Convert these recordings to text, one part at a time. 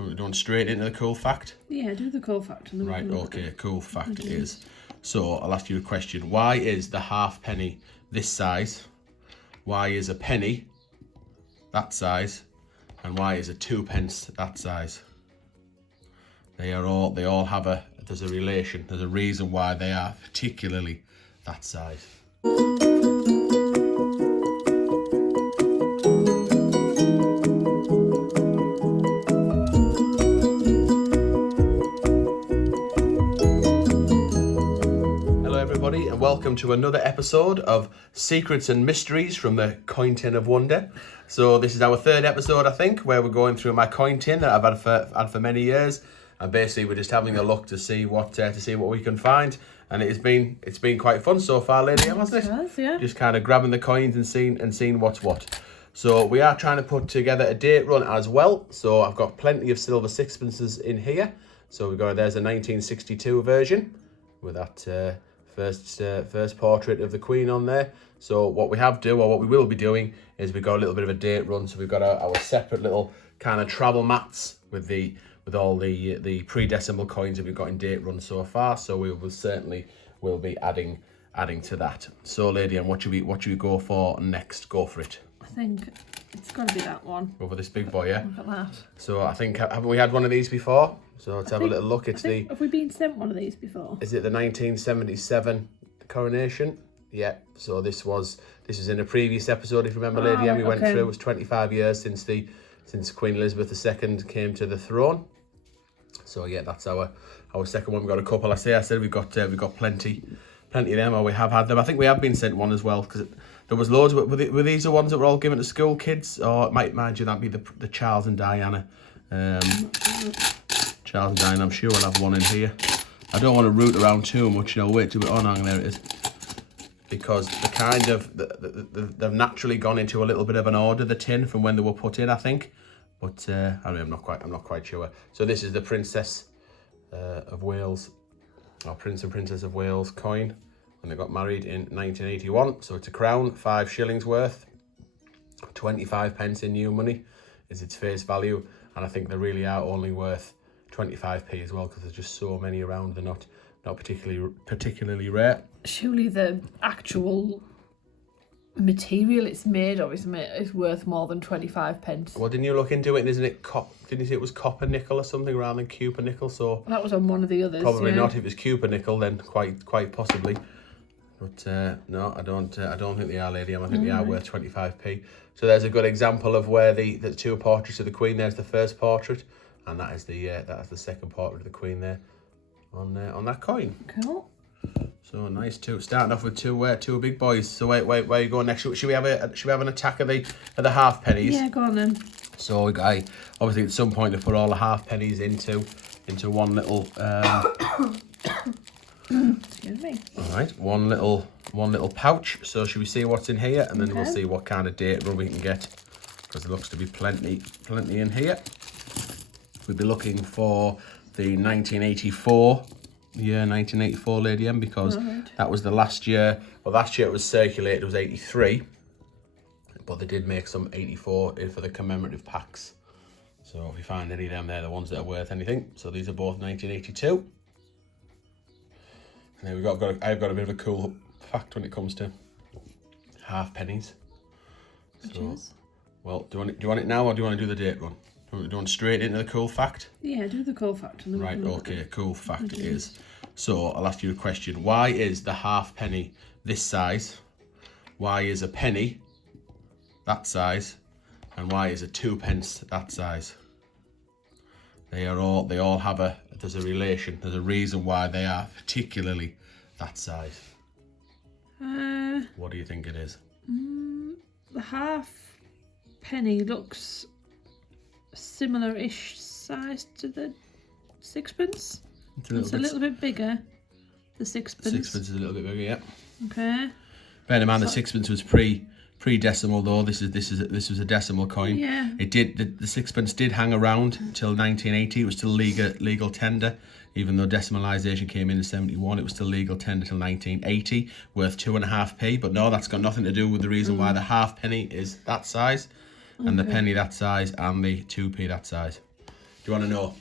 We're going straight into the cool fact. Yeah, do the cool fact. And then Right, okay, cool fact is. So I'll ask you a question. Why is the halfpenny this size? Why is a penny that size? And why is a 2p that size? They all have there's a relation. There's a reason why they are particularly that size. And welcome to another episode of Secrets and Mysteries from the Coin Tin of Wonder. So this is our third episode, I think, where we're going through my coin tin that I've had for many years, and basically we're just having a look to see what we can find. And it's been quite fun so far, Lady M, hasn't it? Yes, yeah. Just kind of grabbing the coins and seeing what's what. So we are trying to put together a date run as well. So I've got plenty of silver sixpences in here. So there's a 1962 version with that. First portrait of the Queen on there. So what we will be doing is we've got a little bit of a date run. So we've got our separate little kind of travel mats with all the pre-decimal coins that we've got in date run so far. So we will be adding to that. So Lady, and what should we go for next? Go for it. I think it's got to be that one. Go for this big boy, yeah. Look at that. So I think, haven't we had one of these before? So let's have a little look. Have we been sent one of these before? Is it the 1977 coronation? Yeah. So this was in a previous episode, if you remember, Lady M. We went through. It was 25 years since Queen Elizabeth II came to the throne. So yeah, that's our second one. We've got a couple. I said we've got plenty of them, or we have had them. I think we have been sent one as well, because there was loads. Were these the ones that were all given to school kids, or mind you, that'd be the Charles and Diana. Charles and Diana, I'm sure we'll have one in here. I don't want to root around too much, wait till oh no, there it is. Because they've naturally gone into a little bit of an order, the tin, from when they were put in, I think. But I'm not quite sure. So this is the Princess of Wales, or Prince and Princess of Wales coin, when they got married in 1981. So it's a crown, 5 shillings worth, 25p in new money is its face value, and I think they really are only worth 25p as well, because there's just so many around. They're not particularly rare. Surely the actual material it's made of is worth more than 25p. Well, didn't you look into it? And isn't it didn't you say it was copper nickel or something rather than cupar nickel? So that was on one of the others. Probably not. If it's cupar nickel, then quite possibly. But no, I don't think they are, Lady M. I think they are worth 25p. So there's a good example of where the two portraits of the Queen. There's the first portrait, and that is the second portrait of the Queen there on that coin. Cool. So nice too. Starting off with two big boys. So wait, where are you going next? Should we have an attack of the half pennies? Yeah, go on then. So obviously at some point to put all the half pennies into one little excuse me. All right, one little pouch. So should we see what's in here, and then we'll see what kind of date run we can get, because there looks to be plenty in here. We'd be looking for the 1984. Yeah, 1984 Lady M, because that was the last year. Well, last year it was circulated, it was 83. But they did make some 84 for the commemorative packs. So if you find any of them, they're the ones that are worth anything. So these are both 1982. And then I've got a bit of a cool fact when it comes to half pennies. So, well, do you want it now, or do you want to do the date run? Do you want straight into the cool fact? Yeah, do the cool fact. And then right, okay, cool fact is. So I'll ask you a question. Why is the halfpenny this size? Why is a penny that size? And why is a 2p that size? They all have there's a relation. There's a reason why they are particularly that size. What do you think it is? The half penny looks similar-ish size to the sixpence. It's a little bit bigger. The sixpence. Sixpence is a little bit bigger, yeah. Okay. Bear in mind, the sixpence was pre-decimal though. This was a decimal coin. Yeah. It did the sixpence did hang around until 1980. It was still legal tender, even though decimalization came in 71. It was still legal tender till 1980, worth 2.5p. But no, that's got nothing to do with the reason why the halfpenny is that size, and the penny that size, and the 2p that size. you want to know?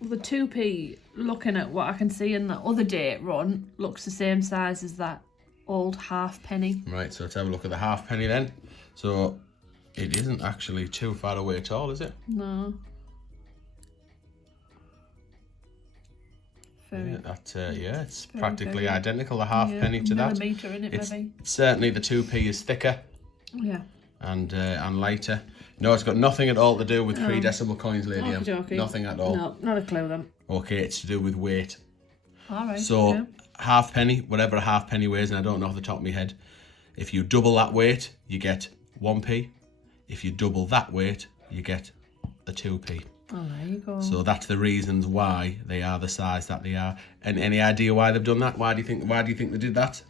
Well, the 2p, looking at what I can see in the other date run, looks the same size as that old halfpenny. Right, so let's have a look at the halfpenny then. So it isn't actually too far away at all, is it? No. Yeah, it's practically identical, the halfpenny to that. Millimetre in it, maybe. Certainly the 2p is thicker. Yeah. And lighter. No, it's got nothing at all to do with 3 decimal coins, Lady M. Nothing at all. No, not a clue then. Okay, it's to do with weight. All right. So halfpenny, whatever a halfpenny weighs, and I don't know off the top of my head, if you double that weight, you get 1p. If you double that weight, you get a 2p. Oh, there you go. So that's the reasons why they are the size that they are. And any idea why they've done that? Why do you think they did that?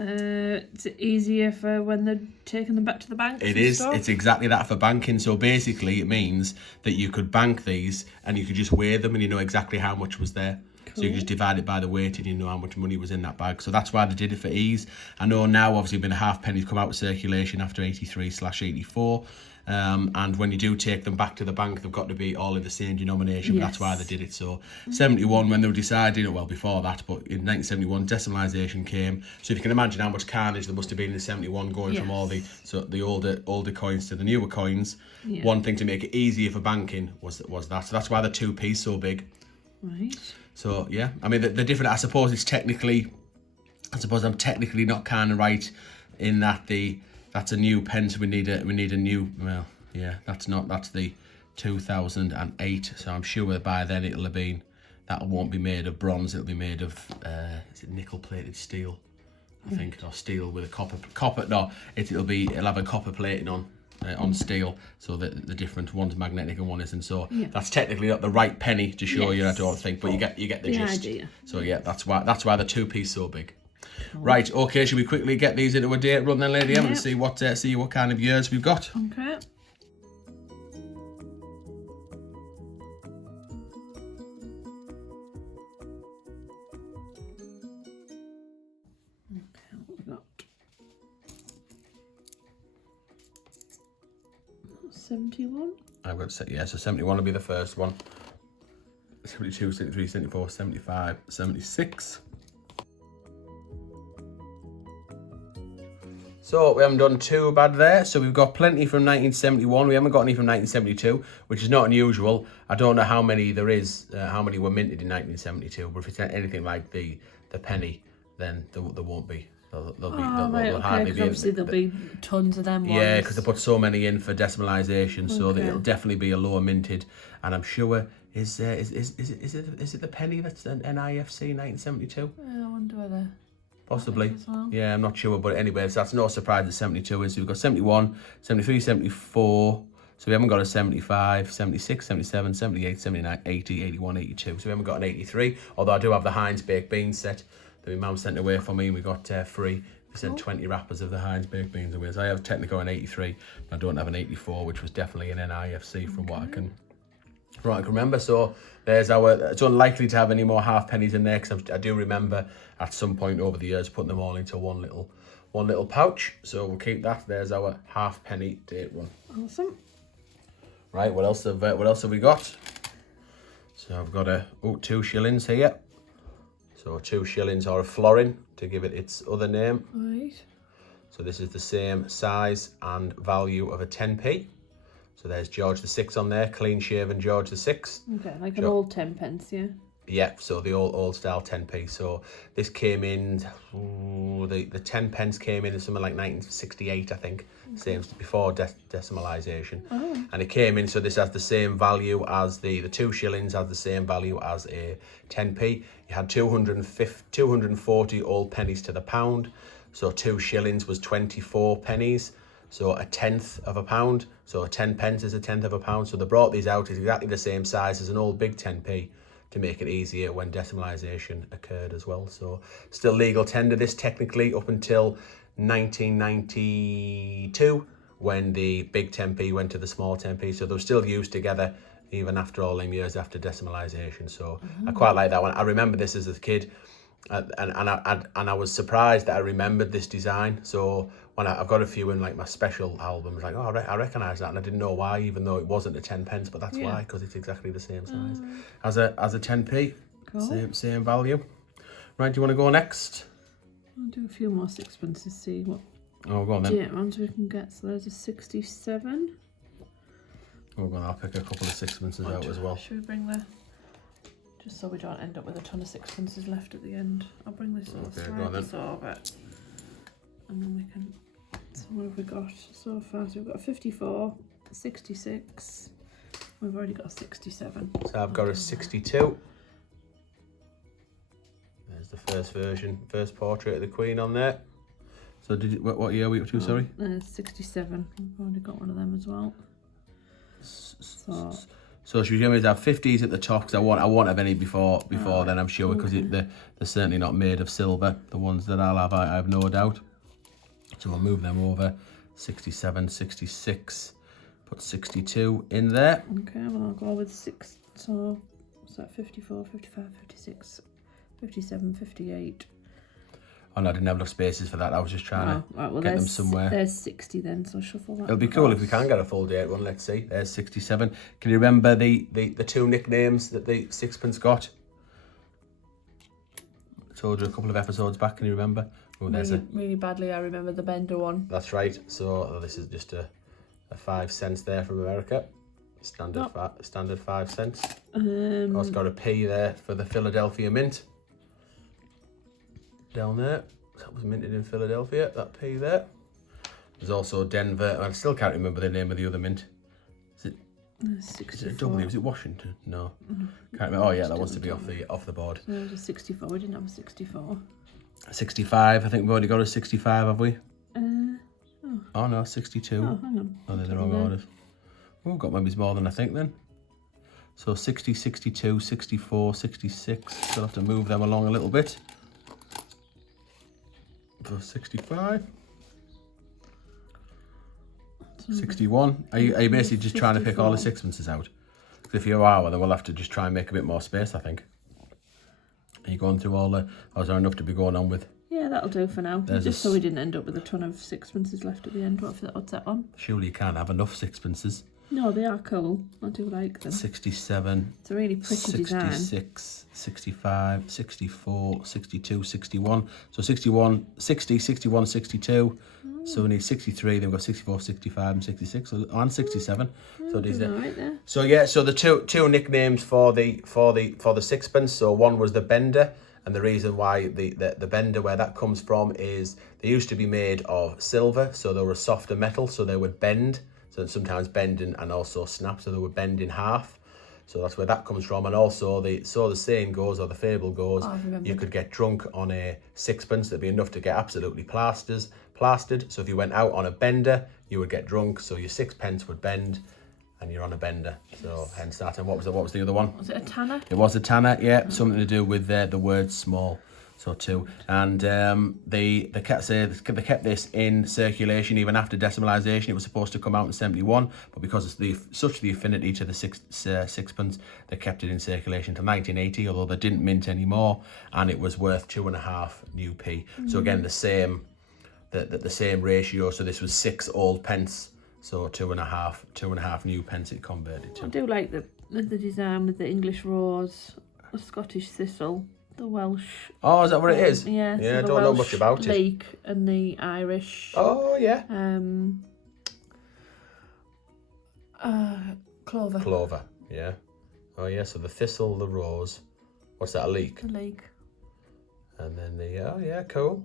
It's easier for when they're taking them back to the bank. It is. It's exactly that for banking. So basically, it means that you could bank these and you could just weigh them and you know exactly how much was there. Cool. So you just divide it by the weight and you know how much money was in that bag. So that's why they did it for ease. I know now, obviously, been a halfpenny's come out of circulation after 83/84. And when you do take them back to the bank, they've got to be all in the same denomination. Yes. That's why they did it. So 71, when they were deciding, well, before that, but in 1971, decimalization came. So if you can imagine how much carnage there must have been in 71 going from all the older coins to the newer coins. Yeah. One thing to make it easier for banking was that. So that's why the 2p is so big. Right. So yeah, I mean the different. I suppose I'm technically not kind of right in that that's a new pen, so we need a new, well, yeah, that's the 2008, so I'm sure by then that won't be made of bronze, it'll be made of, is it nickel plated steel, I think, or steel with a copper, no, it'll have a copper plating on steel, so that the different, one's magnetic and one isn't, so that's technically not the right penny to show you, I don't think, but you get the gist. Idea. So yeah, that's why the 2p is so big. Right, okay, should we quickly get these into a date run then, Lady M, and see what kind of years we've got? Okay. What we got? 71? I've got, so 71 will be the first one. 72, 73, 74, 75, 76. So we haven't done too bad there. So we've got plenty from 1971. We haven't got any from 1972, which is not unusual. I don't know how many there is, how many were minted in 1972. But if it's anything like the penny, then there won't be. There'll hardly be. Obviously there'll be tons of them. Yeah, because they put so many in for decimalization, so that it'll definitely be a lower minted. And I'm sure is it the penny that's an NIFC 1972? I wonder whether. Possibly. Well. Yeah, I'm not sure. But anyways, that's no surprise that 72 is. So we've got 71, 73, 74. So we haven't got a 75, 76, 77, 78, 79, 80, 81, 82. So we haven't got an 83. Although I do have the Heinz baked beans set that my mum sent away for me. And we got free. We sent 20 wrappers of the Heinz baked beans away. So I have technically an 83. I don't have an 84, which was definitely an NIFC from what I can remember. So there's it's unlikely to have any more halfpennies in there, because I do remember at some point over the years putting them all into one little pouch. So we'll keep that. There's our halfpenny date one. Awesome. Right, what else have we got? So I've got 2 shillings here. So 2 shillings, or a florin to give it its other name. Right. So this is the same size and value of a 10p. So there's George VI on there, clean shaven George VI. Okay, like an old 10p, yeah? Yeah, so the old style 10p. So this came in, the 10p came in something like 1968, I think, same before decimalization. Oh. And it came in, so this has the same value as the 2 shillings, has the same value as a 10p. You had 240 old pennies to the pound. So 2 shillings was 24 pennies. So a tenth of a pound. So a 10p is a tenth of a pound. So they brought these out as exactly the same size as an old big 10p to make it easier when decimalization occurred as well. So still legal tender, this technically up until 1992 when the big 10p went to the small 10p. So they were still used together even after all them years after decimalization. So I quite like that one. I remember this as a kid. And I was surprised that I remembered this design. So I've got a few in like my special albums, like, oh, I recognise that, and I didn't know why, even though it wasn't a 10 pence, but that's why, because it's exactly the same size as a 10p. Cool. Same value. Right, do you want to go next? I'll do a few more sixpences, see what Go on then. date ones we can get. So there's a 67. I'll pick a couple of sixpences out as well. Should we bring the... Just so we don't end up with a ton of sixpences left at the end. I'll bring this over, slide this over. And then we can... So what have we got so far? So we've got a 54, 66. We've already got a 67. So I've got a 62. There's the first version, first portrait of the Queen on there. So what year are we up to, sorry? 67. We've already got one of them as well. So should we do is have 50s at the top, because I won't have any before then, I'm sure, because they're certainly not made of silver. The ones that I'll have, I have no doubt. So we'll move them over. 67, 66, put 62 in there. Okay, well I'll go with 6. So what's that? 54, 55, 56, 57, 58. Oh no, I didn't have enough spaces for that. I was just trying to get them somewhere. There's 60 then, so shuffle that. It'll be cool if we can get a full date one. Let's see. There's 67. Can you remember the two nicknames that the sixpence got? I told you a couple of episodes back. Can you remember? Oh, there's really badly. I remember the Bender one. That's right. So this is just a 5 cents there from America. Standard 5 cents. It's got a P there for the Philadelphia Mint. Down there, that was minted in Philadelphia, that P there. There's also Denver, I still can't remember the name of the other mint. Is it a W? Was it Washington? No. Can't remember. Oh yeah, that wants to be off the board. So there's a 64, we didn't have a 64. 65, I think we've already got a 65, have we? Oh no, 62. Oh, hang on. Oh, they're the wrong orders. Oh, we've got maybe more than I think then. So 60, 62, 64, 66. So I'll have to move them along a little bit. For 65. 61. Are you basically just 54. Trying to pick all the sixpences out? Because if you are, well, then we'll have to just try and make a bit more space, I think. Are you going through all the... Or is there enough to be going on with? Yeah, that'll do for now. Just so we didn't end up with a ton of sixpences left at the end. What's that one? Surely you can't have enough sixpences. No, they are cool. I do like them. 67. It's a really pretty design. 66, 65, 64, 62, 61. So 61, 60, 61, 62. So we need 63, then we've got 64, 65 and 66 and 67. So these are right there. So yeah, so the two nicknames for the sixpence. So one was the Bender, and the reason why the Bender, where that comes from, is they used to be made of silver, so they were a softer metal, so they would bend. So sometimes bend and also snap, so they would bend in half. So that's where that comes from. And also the saying goes, or the fable goes, you could get drunk on a sixpence. There'd be enough to get absolutely plastered. So if you went out on a bender, you would get drunk. So your sixpence would bend, and you're on a bender. So hence that. And what was the other one? Was it a tanner? It was a tanner. Yeah, something to do with the word small. So 2, and they kept this in circulation even after decimalization. It was supposed to come out in 71, but because it's such the affinity to the sixpence, they kept it in circulation till 1980. Although they didn't mint anymore, and it was worth 2.5 new p. So again, the same ratio. So this was 6 old pence. So 2.5 new pence it converted to. I do like the design with the English rose, the Scottish thistle. The Welsh. Oh, is that what it is? Yeah. Yeah, so I don't know much about it. Lake and the Irish. Oh, yeah. Clover. Clover, yeah. Oh, yeah, so the thistle, the rose. What's that, a leek? The lake. And then yeah, cool.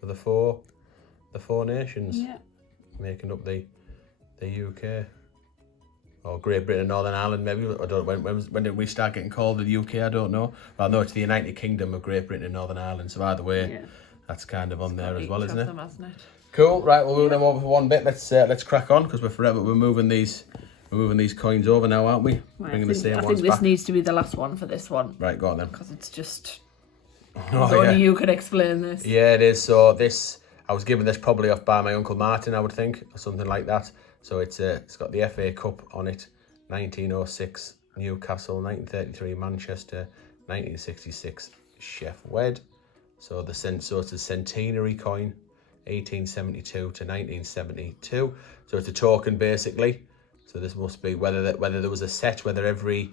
For the four nations. Yeah. Making up the UK. Or Great Britain and Northern Ireland, maybe. I don't know, when did we start getting called the UK? I don't know. Well, I know it's the United Kingdom of Great Britain and Northern Ireland, so either way, that's kind of on there as well, isn't it? Them, hasn't it? Cool, right, we'll move them over for one bit. Let's crack on, because we're moving these coins over now, aren't we? Right, Bringing the same ones I think this back. needs to be the last one for this one. Right, go on then. Because it's just... Oh, only you could explain this. Yeah, it is. So I was given this probably off by my Uncle Martin, I would think, or something like that. So it's got the FA Cup on it. 1906 Newcastle, 1933 Manchester, 1966 Chef Wed. So it's a centenary coin. 1872 to 1972. So it's a token basically. So this must be whether there was a set, whether every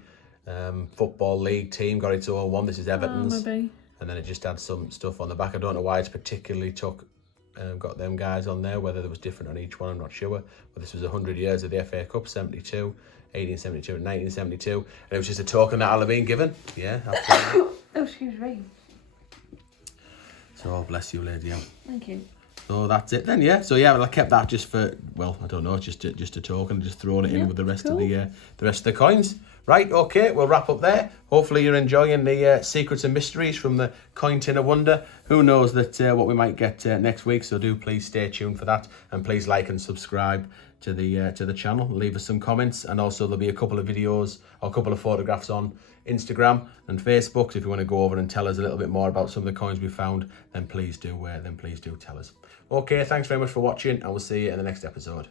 football league team got its own one. This is Everton's. Maybe. And then it just had some stuff on the back. I don't know why it's particularly got them guys on there, whether there was different on each one, I'm not sure. But this was 100 years of the FA Cup, 72, 1872 and 1972. And it was just a token that I'll have been given. Yeah, absolutely. Oh, excuse me. So, bless you, Lady M. Thank you. So that's it then, yeah. So yeah, well, I kept that just for, well, I don't know, just a token, just throwing it in with the rest of the rest of the coins. Right, okay, we'll wrap up there. Hopefully you're enjoying the secrets and mysteries from the Coin Tin of Wonder. Who knows that what we might get next week? So do please stay tuned for that, and please like and subscribe to the channel. Leave us some comments, and also there'll be a couple of videos or a couple of photographs on Instagram and Facebook. So if you want to go over and tell us a little bit more about some of the coins we found, then please do tell us. Okay, thanks very much for watching, and we'll see you in the next episode.